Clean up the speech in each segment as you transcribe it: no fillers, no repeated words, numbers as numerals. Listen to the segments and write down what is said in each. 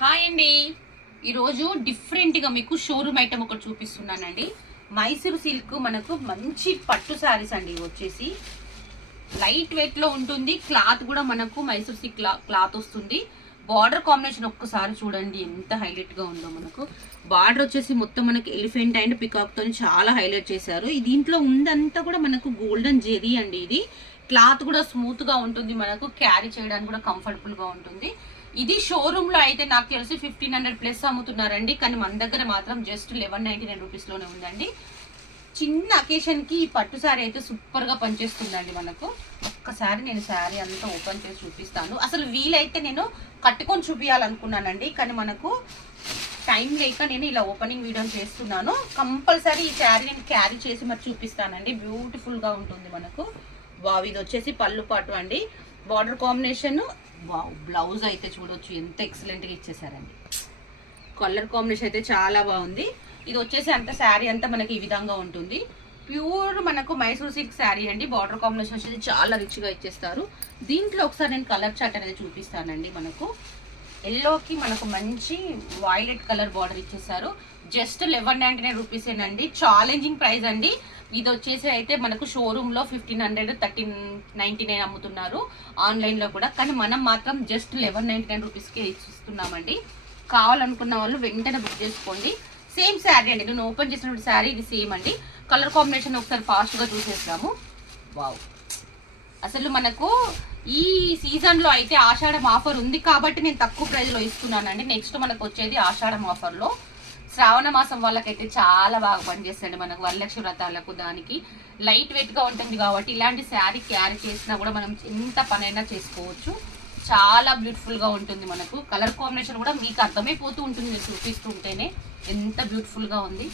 Hi అండి, ఈరోజు డిఫరెంట్గా మీకు షోరూమ్ ఐటమ్ ఒకటి చూపిస్తున్నానండి. మైసూర్ సిల్క్ మనకు మంచి పట్టు శారీస్ అండి. వచ్చేసి లైట్ వెయిట్ లో ఉంటుంది. క్లాత్ కూడా మనకు మైసూర్ సిల్క్ క్లాత్ వస్తుంది. బార్డర్ కాంబినేషన్ ఒక్కసారి చూడండి ఎంత హైలైట్ గా ఉందో. మనకు బార్డర్ వచ్చేసి మొత్తం మనకి ఎలిఫెంట్ అండ్ పికాక్ తో చాలా హైలైట్ చేశారు. దీంట్లో ఉందంతా కూడా మనకు గోల్డెన్ జెరీ అండి. ఇది క్లాత్ కూడా స్మూత్ గా ఉంటుంది. మనకు క్యారీ చేయడానికి కూడా కంఫర్టబుల్ గా ఉంటుంది. ఇది షోరూమ్ లో అయితే నాకు తెలిసి 1500 ప్లస్ అమ్ముతున్నారండి. కానీ మన దగ్గర మాత్రం జస్ట్ 1199 రూపీస్ లోనే ఉందండి. చిన్న అకేషన్ కి ఈ పట్టు శారీ అయితే సూపర్ గా పనిచేస్తుందండి. మనకు ఒక్కసారి నేను శారీ అంతా ఓపెన్ చేసి చూపిస్తాను. అసలు వీలైతే నేను కట్టుకొని చూపించాలనుకున్నానండి, కానీ మనకు టైం లేక నేను ఇలా ఓపెనింగ్ వీడియో చేస్తున్నాను. కంపల్సరీ ఈ శారీ నేను క్యారీ చేసి మరి చూపిస్తానండి. బ్యూటిఫుల్ గా ఉంటుంది మనకు. వావ్, ఇది వచ్చేసి పళ్ళు పాటు అండి. Border combination wow. బ్లౌజ్ అయితే చూడొచ్చు ఎంత ఎక్సలెంట్ గా ఇచ్చేసారండి. కలర్ కాంబినేషన్ అయితే చాలా బాగుంది. ఇది వచ్చేసి అంత శారీ అంతా మనకి ఈ విధంగా ఉంటుంది. ప్యూర్ మనకు మైసూర్ సిల్క్ శారీ అండి. బార్డర్ కాంబినేషన్ వచ్చేసి చాలా రిచ్ గా ఇచ్చేస్తారు. దీంట్లో ఒకసారి నేను కలర్ చార్ట్ అనేది చూపిస్తానండి. మనకు ఎల్లోకి మనకు మంచి వైలెట్ కలర్ బార్డర్ ఇచ్చేసారు. జస్ట్ 1199 రూపీసేనండి. ఛాలెంజింగ్ ప్రైస్ అండి. ఇది వచ్చేసి అయితే మనకు షోరూమ్ లో 1500 1399 అమ్ముతున్నారు, ఆన్లైన్ లో కూడా. కానీ మనం మాత్రం జస్ట్ 1199 రూపీస్కే ఇస్తున్నామండి. కావాలనుకున్న వాళ్ళు వెంటనే బుక్ చేసుకోండి. సేమ్ శారీ అండి, నేను ఓపెన్ చేసినప్పుడు శారీ ఇది సేమ్ అండి. కలర్ కాంబినేషన్ ఒకసారి ఫాస్ట్ గా చూసేస్తాము. వావ్, అసలు మనకు ఈ సీజన్ లో అయితే ఆషాఢం ఆఫర్ ఉంది కాబట్టి నేను తక్కువ ప్రైస్ లో ఇస్తున్నానండి. నెక్స్ట్ మనకు వచ్చేది ఆషాఢం ఆఫర్ లో శ్రావణ మాసం వాళ్ళకైతే చాలా బాగా పనిచేస్తుంది. మనకు వరలక్ష్మి వ్రతాలకు దానికి లైట్ వెయిట్ గా ఉంటుంది కాబట్టి ఇలాంటి శారీ క్యారీ చేసినా కూడా మనం ఎంత పనైనా చేసుకోవచ్చు. చాలా బ్యూటిఫుల్ గా ఉంటుంది. మనకు కలర్ కాంబినేషన్ కూడా మీకు అర్థమైపోతూ ఉంటుంది మీరు చూపిస్తుంటేనే ఎంత బ్యూటిఫుల్ గా ఉంది.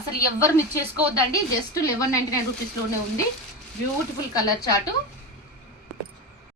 అసలు ఎవరు మిస్ చేసుకోవద్దండి. జస్ట్ 1199 రూపీస్ లోనే ఉంది. Beautiful colour chart.